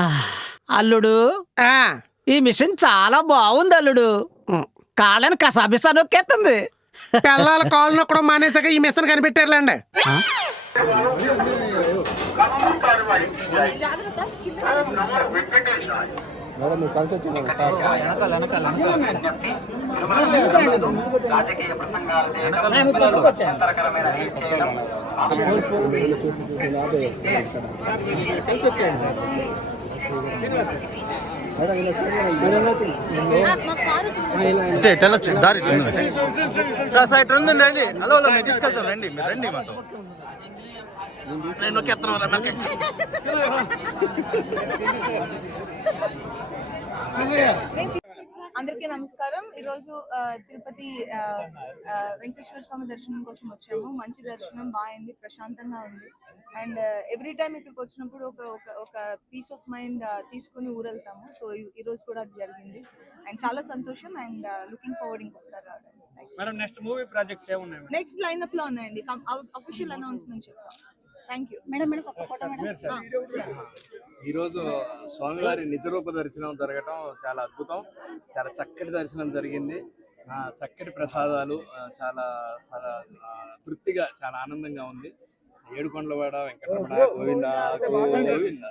ఆ, అల్లుడు ఆ, ఈ మిషన్ చాలా బాగుంది అల్లుడు. ఉం. కాళ్ళని కసాబిసా నొక్కేస్తుంది. పిల్లల కాళ్ళు నొక్కడం మానేసాక ఈ మిషన్ కనిపెట్టారులేండి. దారి సైట్ రండి రండి. హలో హలో మేము తీసుకెళ్తాం రండి, మీరు రండి మాతో. నేను నొక్కేస్తాను రా, నొక్కే. అందరికీ నమస్కారం. ఈరోజు తిరుపతి వెంకటేశ్వర స్వామి దర్శనం కోసం వచ్చాము. మంచి దర్శనం బాగుంది, ప్రశాంతంగా ఉంది. అండ్ ఎవ్రీ టైం ఇక్కడికి వచ్చినప్పుడు ఒక ఒక ఒక పీస్ ఆఫ్ మైండ్ తీసుకుని ఊరెళ్తాము. సో ఈ రోజు కూడా అది జరిగింది అండ్ చాలా సంతోషం అండ్ లుకింగ్ ఫార్వర్డ్ ఇంకొకసారి మేడం నెక్స్ట్ మూవీ ప్రాజెక్ట్స్ ఏమున్నాయి? నెక్స్ట్ లైనప్ లో ఉన్నాయండి. అఫీషియల్ అనౌన్స్మెంట్ చెప్తాం. థ్యాంక్ యూ ఈరోజు స్వామివారి నిజరూప దర్శనం జరగటం చాలా అద్భుతం. చాలా చక్కటి దర్శనం జరిగింది. చక్కటి ప్రసాదాలు, చాలా తృప్తిగా, చాలా ఆనందంగా ఉంది. ఏడుకొండలవాడ వెంకటరమణ గోవింద గోవింద.